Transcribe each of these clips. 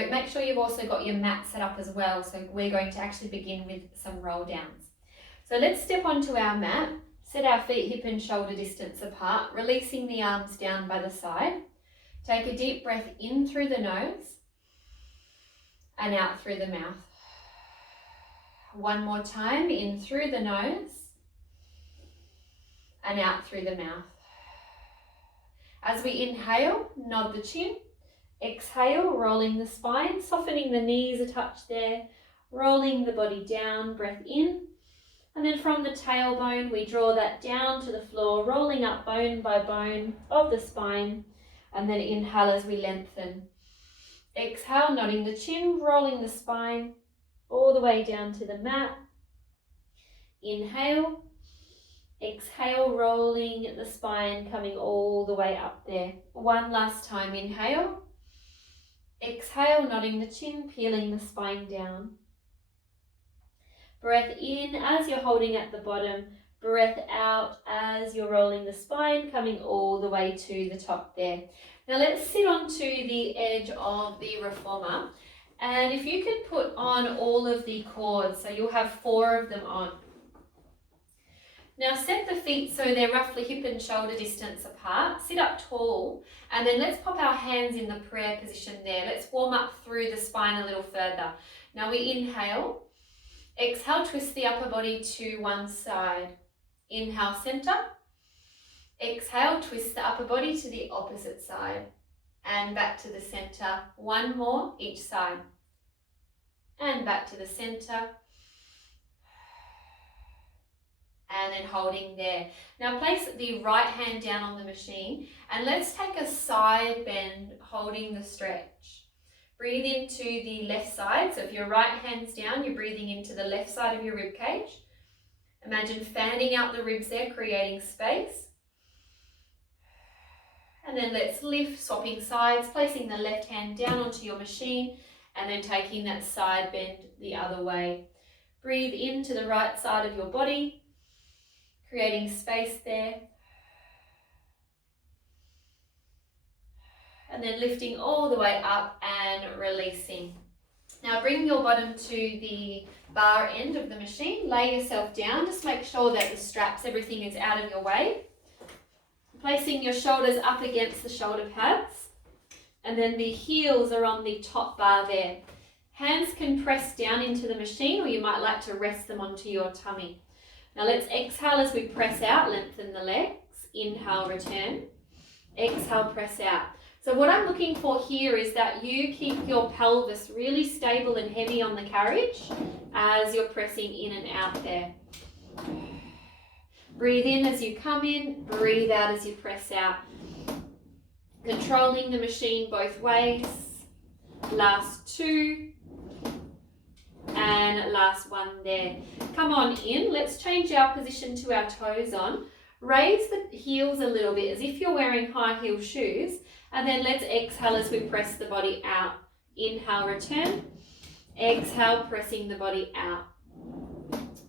So make sure you've also got your mat set up as well. So we're going to actually begin with some roll downs. So let's step onto our mat, set our feet hip and shoulder distance apart, releasing the arms down by the side. Take a deep breath in through the nose and out through the mouth. One more time, in through the nose and out through the mouth. As we inhale, nod the chin. Exhale, rolling the spine, softening the knees a touch there, rolling the body down, breath in. And then from the tailbone, we draw that down to the floor, rolling up bone by bone of the spine. And then inhale as we lengthen. Exhale, nodding the chin, rolling the spine all the way down to the mat. Inhale. Exhale, rolling the spine, coming all the way up there. One last time, inhale. Exhale, nodding the chin, peeling the spine down. Breath in as you're holding at the bottom. Breath out as you're rolling the spine, coming all the way to the top there. Now let's sit onto the edge of the reformer. And if you could put on all of the cords, so you'll have 4 of them on. Now set the feet so they're roughly hip and shoulder distance apart. Sit up tall, and then let's pop our hands in the prayer position there. Let's warm up through the spine a little further. Now we inhale. Exhale, twist the upper body to one side. Inhale, center. Exhale, twist the upper body to the opposite side. And back to the center. One more each side. And back to the center. And then holding there. Now place the right hand down on the machine and let's take a side bend holding the stretch. Breathe into the left side. So if your right hand's down, you're breathing into the left side of your rib cage. Imagine fanning out the ribs there, creating space. And then let's lift, swapping sides, placing the left hand down onto your machine and then taking that side bend the other way. Breathe into the right side of your body, creating space there. And then lifting all the way up and releasing. Now bring your bottom to the bar end of the machine. Lay yourself down. Just make sure that the straps, everything is out of your way. Placing your shoulders up against the shoulder pads. And then the heels are on the top bar there. Hands can press down into the machine, or you might like to rest them onto your tummy. Now let's exhale as we press out, lengthen the legs. Inhale, return. Exhale, press out. So what I'm looking for here is that you keep your pelvis really stable and heavy on the carriage as you're pressing in and out there. Breathe in as you come in, breathe out as you press out. Controlling the machine both ways. Last 2. And last 1 there. Come on in. Let's change our position to our toes on. Raise the heels a little bit as if you're wearing high heel shoes. And then let's exhale as we press the body out. Inhale, return. Exhale, pressing the body out.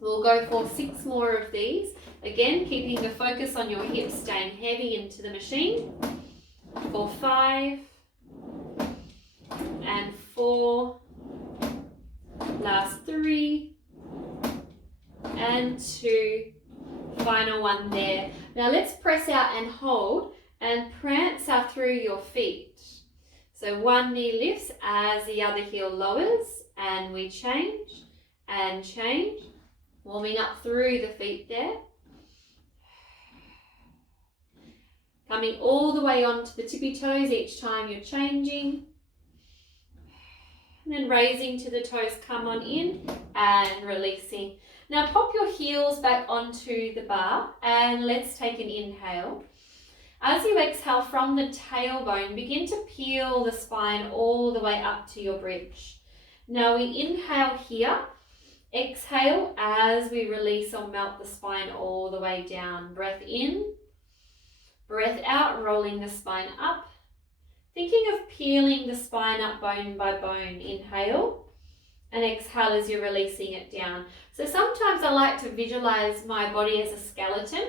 We'll go for 6 more of these. Again, keeping the focus on your hips, staying heavy into the machine. For 5 and 4. Last 3 and 2. Final 1 there. Now let's press out and hold and prance out through your feet. So one knee lifts as the other heel lowers, and we change and change. Warming up through the feet there. Coming all the way onto the tippy toes each time you're changing. And then raising to the toes, come on in and releasing. Now pop your heels back onto the bar and let's take an inhale. As you exhale from the tailbone, begin to peel the spine all the way up to your bridge. Now we inhale here. Exhale as we release or melt the spine all the way down. Breath in. Breath out, rolling the spine up. Thinking of peeling the spine up bone by bone. Inhale and exhale as you're releasing it down. So sometimes I like to visualize my body as a skeleton,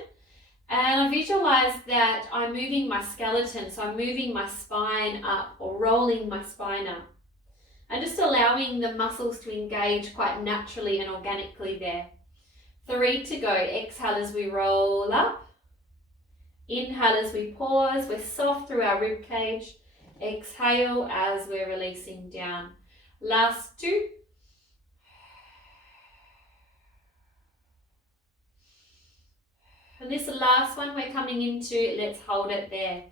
and I visualize that I'm moving my skeleton, so I'm moving my spine up or rolling my spine up. and just allowing the muscles to engage quite naturally and organically there. 3 to go. Exhale as we roll up. Inhale as we pause. We're soft through our rib cage. Exhale as we're releasing down. Last 2. And this last one we're coming into, let's hold it there.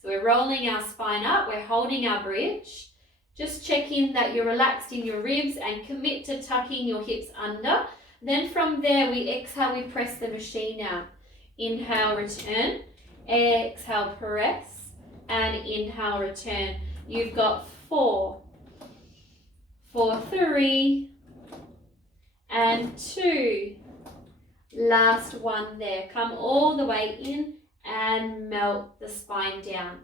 So we're rolling our spine up, we're holding our bridge. Just check in that you're relaxed in your ribs and commit to tucking your hips under. Then from there, we exhale, we press the machine out. Inhale, return. Exhale, press. And inhale, return. You've got 4, 4, 3, and 2. Last one there. Come all the way in and melt the spine down.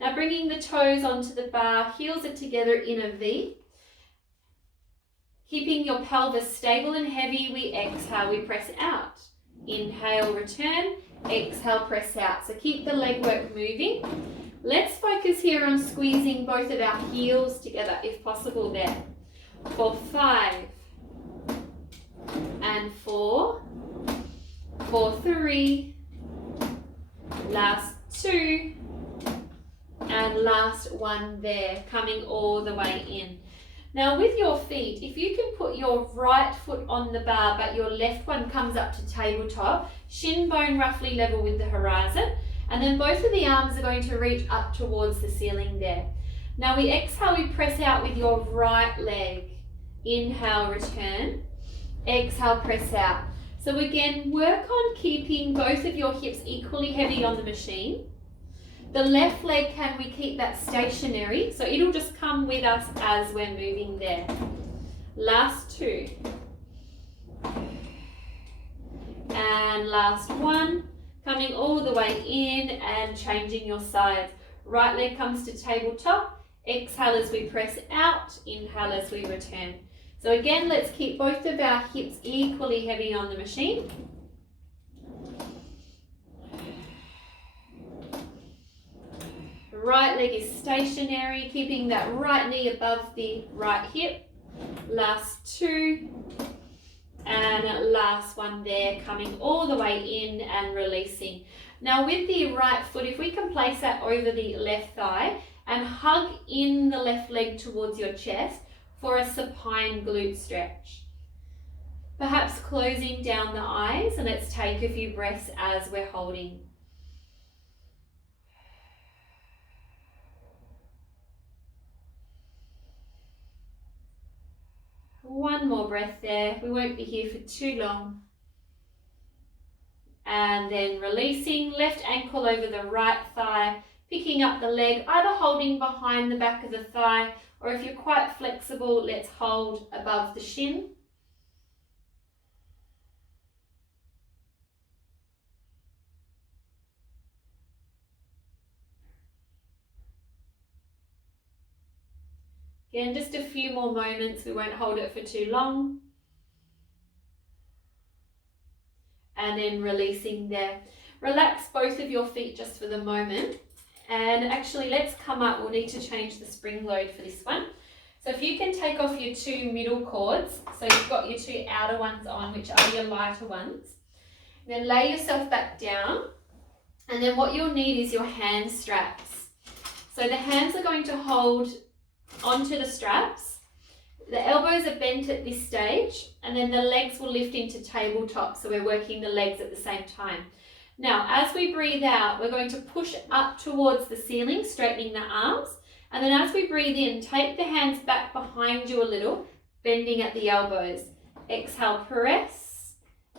Now bringing the toes onto the bar, heels are together in a V. Keeping your pelvis stable and heavy, we exhale, we press out. Inhale, return. Exhale, press out. So keep the leg work moving. Let's focus here on squeezing both of our heels together if possible there. For 5 and 4. For 3, last 2, and last one there, coming all the way in. Now with your feet, if you can put your right foot on the bar but your left one comes up to tabletop, shin bone roughly level with the horizon, and then both of the arms are going to reach up towards the ceiling there. Now we exhale, we press out with your right leg. Inhale, return. Exhale, press out. So again, work on keeping both of your hips equally heavy on the machine. The left leg, can we keep that stationary? So it'll just come with us as we're moving there. Last 2. And last 1. Coming all the way in and changing your sides. Right leg comes to tabletop. Exhale as we press out. Inhale as we return. So again, let's keep both of our hips equally heavy on the machine. Right leg is stationary, keeping that right knee above the right hip. Last 2. And last one there, coming all the way in and releasing. Now with the right foot, if we can place that over the left thigh and hug in the left leg towards your chest, for a supine glute stretch. Perhaps closing down the eyes, and let's take a few breaths as we're holding. One more breath there. We won't be here for too long. And then releasing, left ankle over the right thigh, picking up the leg, either holding behind the back of the thigh, or if you're quite flexible, let's hold above the shin. Again, just a few more moments. We won't hold it for too long. And then releasing there. Relax both of your feet just for the moment. And actually, let's come up. We'll need to change the spring load for this one. So if you can take off your 2 middle cords, so you've got your 2 outer ones on, which are your lighter ones. Then lay yourself back down. And then what you'll need is your hand straps. So the hands are going to hold onto the straps. The elbows are bent at this stage, and then the legs will lift into tabletop. So we're working the legs at the same time. Now, as we breathe out, we're going to push up towards the ceiling, straightening the arms. And then as we breathe in, take the hands back behind you a little, bending at the elbows. Exhale, press,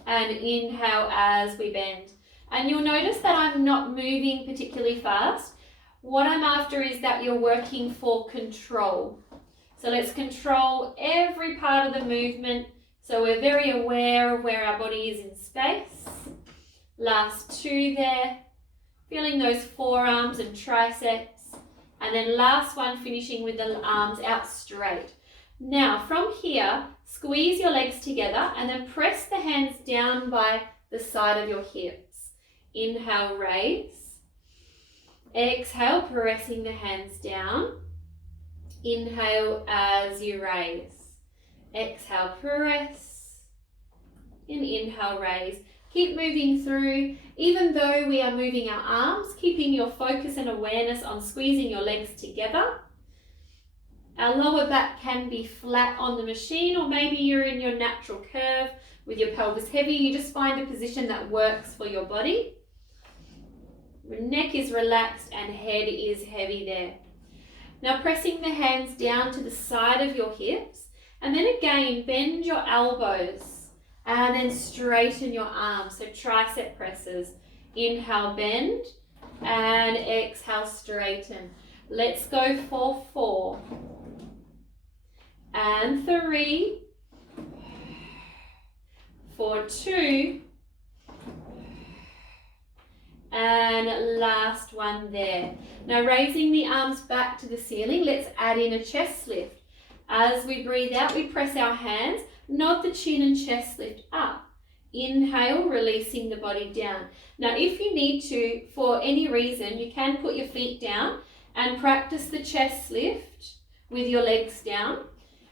and inhale as we bend. And you'll notice that I'm not moving particularly fast. What I'm after is that you're working for control. So let's control every part of the movement. So we're very aware of where our body is in space. Last 2 there, feeling those forearms and triceps. And then last one, finishing with the arms out straight. Now from here, squeeze your legs together and then press the hands down by the side of your hips. Inhale, raise. Exhale, pressing the hands down. Inhale as you raise. Exhale, press. And inhale, raise. Keep moving through. Even though we are moving our arms, keeping your focus and awareness on squeezing your legs together. Our lower back can be flat on the machine, or maybe you're in your natural curve with your pelvis heavy. You just find a position that works for your body. Your neck is relaxed and head is heavy there. Now pressing the hands down to the side of your hips, and then again bend your elbows and then straighten your arms. So tricep presses. Inhale, bend, and exhale, straighten. Let's go for 4 and 3, for 2, and last one there. Now raising the arms back to the ceiling, let's add in a chest lift. As we breathe out, we press our hands, nod the chin and chest lift up. Inhale, releasing the body down. Now if you need to, for any reason, you can put your feet down and practice the chest lift with your legs down.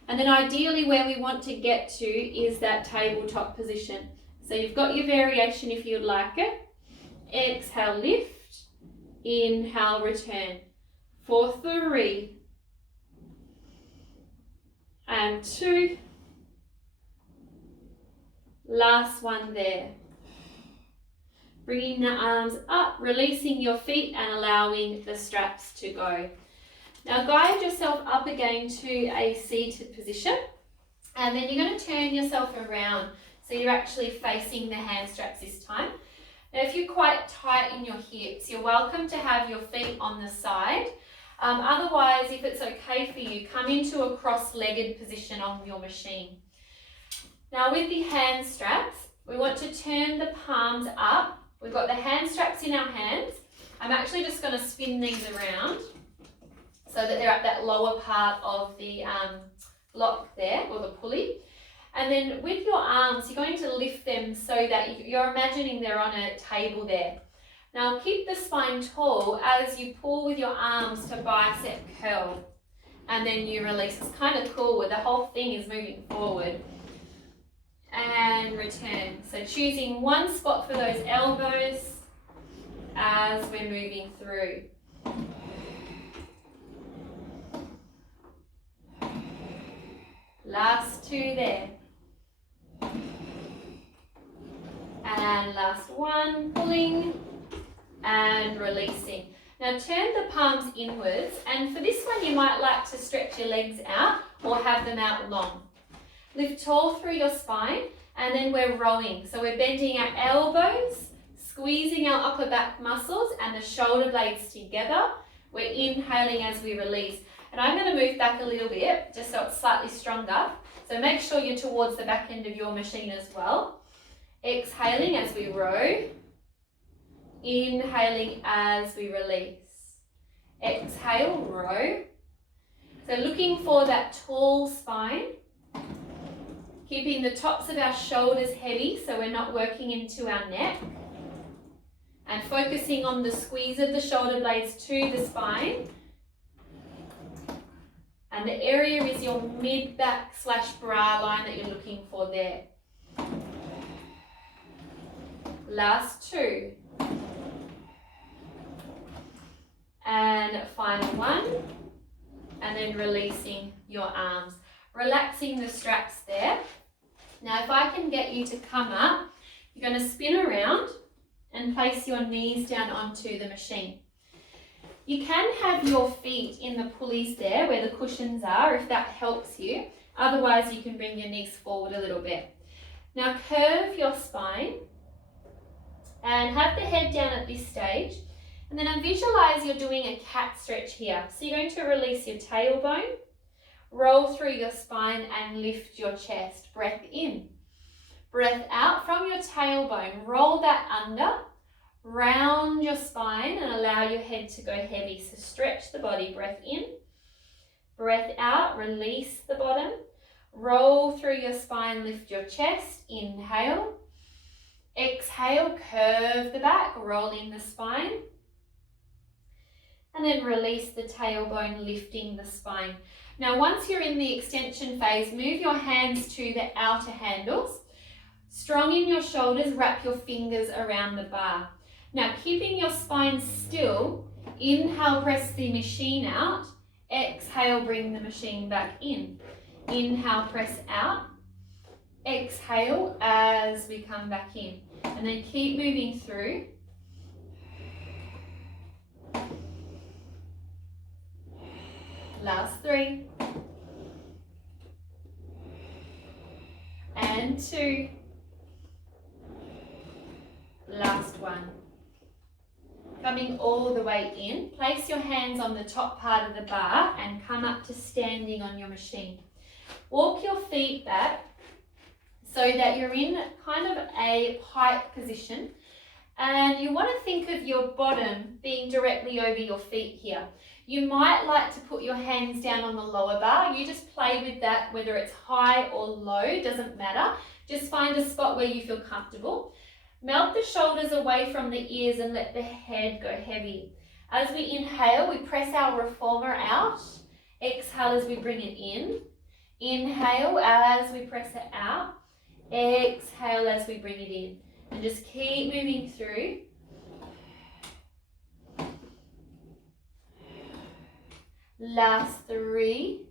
And then ideally where we want to get to is that tabletop position. So you've got your variation if you'd like it. Exhale, lift. Inhale, return. For 3 and 2. Last one there. Bringing the arms up, releasing your feet and allowing the straps to go. Now guide yourself up again to a seated position, and then you're going to turn yourself around so you're actually facing the hand straps this time. Now if you're quite tight in your hips, you're welcome to have your feet on the side. Otherwise, if it's okay for you, come into a cross-legged position on your machine. Now with the hand straps, we want to turn the palms up. We've got the hand straps in our hands. I'm actually just going to spin these around so that they're at that lower part of the lock there, or the pulley. And then with your arms, you're going to lift them so that you're imagining they're on a table there. Now keep the spine tall as you pull with your arms to bicep curl. And then you release. It's kind of cool where the whole thing is moving forward. And return. So choosing one spot for those elbows as we're moving through. Last 2 there. And last 1, pulling and releasing. Now turn the palms inwards, and for this one you might like to stretch your legs out or have them out long. Lift tall through your spine, and then we're rowing. So we're bending our elbows, squeezing our upper back muscles and the shoulder blades together. We're inhaling as we release. And I'm going to move back a little bit, just so it's slightly stronger. So make sure you're towards the back end of your machine as well. Exhaling as we row. Inhaling as we release. Exhale, row. So looking for that tall spine. Keeping the tops of our shoulders heavy so we're not working into our neck. And focusing on the squeeze of the shoulder blades to the spine. And the area is your mid-back / bra line that you're looking for there. Last 2. And final 1. And then releasing your arms. Relaxing the straps there. Now if I can get you to come up, you're going to spin around and place your knees down onto the machine. You can have your feet in the pulleys there where the cushions are if that helps you. Otherwise you can bring your knees forward a little bit. Now curve your spine and have the head down at this stage. And then visualize you're doing a cat stretch here. So you're going to release your tailbone, roll through your spine and lift your chest. Breath in. Breath out from your tailbone. Roll that under. Round your spine and allow your head to go heavy. So stretch the body. Breath in. Breath out. Release the bottom. Roll through your spine. Lift your chest. Inhale. Exhale. Curve the back. Rolling the spine. and then release the tailbone, lifting the spine. Now, once you're in the extension phase, move your hands to the outer handles. Strong in your shoulders, wrap your fingers around the bar. Now, keeping your spine still, inhale, press the machine out. Exhale, bring the machine back in. Inhale, press out. Exhale as we come back in. And then keep moving through. Last 3. And 2. Last 1. Coming all the way in, place your hands on the top part of the bar and come up to standing on your machine. Walk your feet back so that you're in kind of a pike position, and you want to think of your bottom being directly over your feet here. You might like to put your hands down on the lower bar. You just play with that, whether it's high or low, doesn't matter. Just find a spot where you feel comfortable. Melt the shoulders away from the ears and let the head go heavy. As we inhale, we press our reformer out. Exhale as we bring it in. Inhale as we press it out. Exhale as we bring it in. And just keep moving through. Last 3.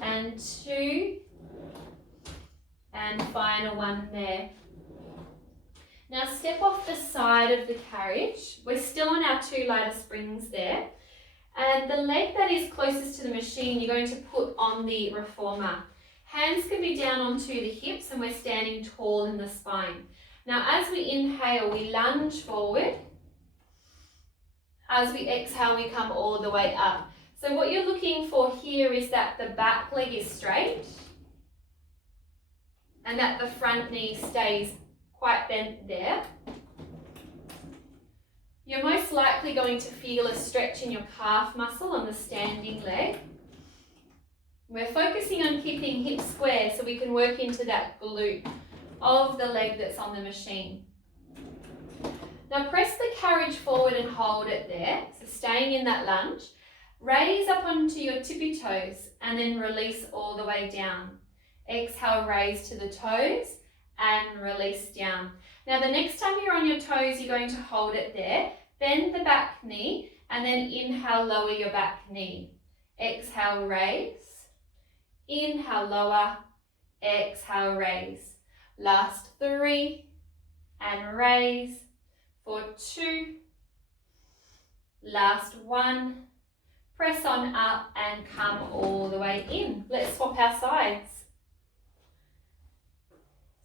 And 2. And final 1 there. Now step off the side of the carriage. We're still on our 2 lighter springs there. And the leg that is closest to the machine, you're going to put on the reformer. Hands can be down onto the hips and we're standing tall in the spine. Now as we inhale, we lunge forward. As we exhale, we come all the way up. So what you're looking for here is that the back leg is straight and that the front knee stays quite bent there. You're most likely going to feel a stretch in your calf muscle on the standing leg. We're focusing on keeping hips square so we can work into that glute of the leg that's on the machine. Now press the carriage forward and hold it there, so staying in that lunge. Raise up onto your tippy toes and then release all the way down. Exhale, raise to the toes and release down. Now the next time you're on your toes, you're going to hold it there. Bend the back knee and then inhale, lower your back knee. Exhale, raise. Inhale, lower. Exhale, raise. Last 3 and raise. For 2. Last 1. Press on up and come all the way in. Let's swap our sides.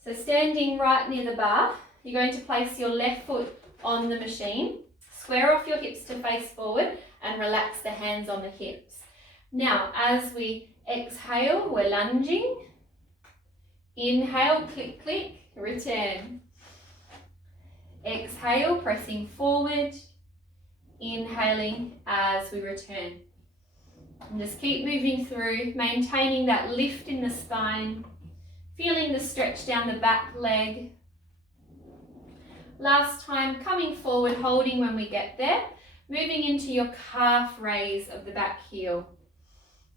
So standing right near the bar, you're going to place your left foot on the machine. Square off your hips to face forward and relax the hands on the hips. Now, as we exhale, we're lunging. Inhale, click, click, return. Exhale, pressing forward. Inhaling as we return. And just keep moving through, maintaining that lift in the spine, feeling the stretch down the back leg. Last time, coming forward, holding when we get there, moving into your calf raise of the back heel.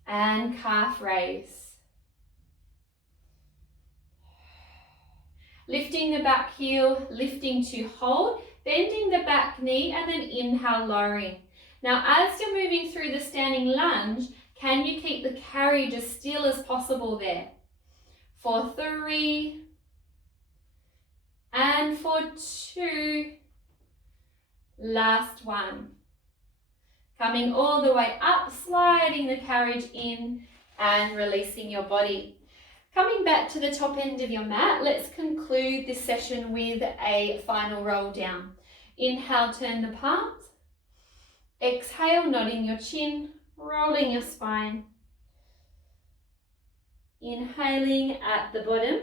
And calf raise. Lifting the back heel, lifting to hold, bending the back knee and then inhale, lowering. Now as you're moving through the standing lunge, can you keep the carriage as still as possible there? For 3 and for 2, last 1. Coming all the way up, sliding the carriage in and releasing your body. Coming back to the top end of your mat, let's conclude this session with a final roll down. Inhale, turn the palms. Exhale, nodding your chin, rolling your spine. Inhaling at the bottom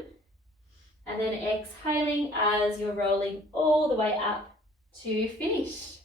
and then exhaling as you're rolling all the way up to finish.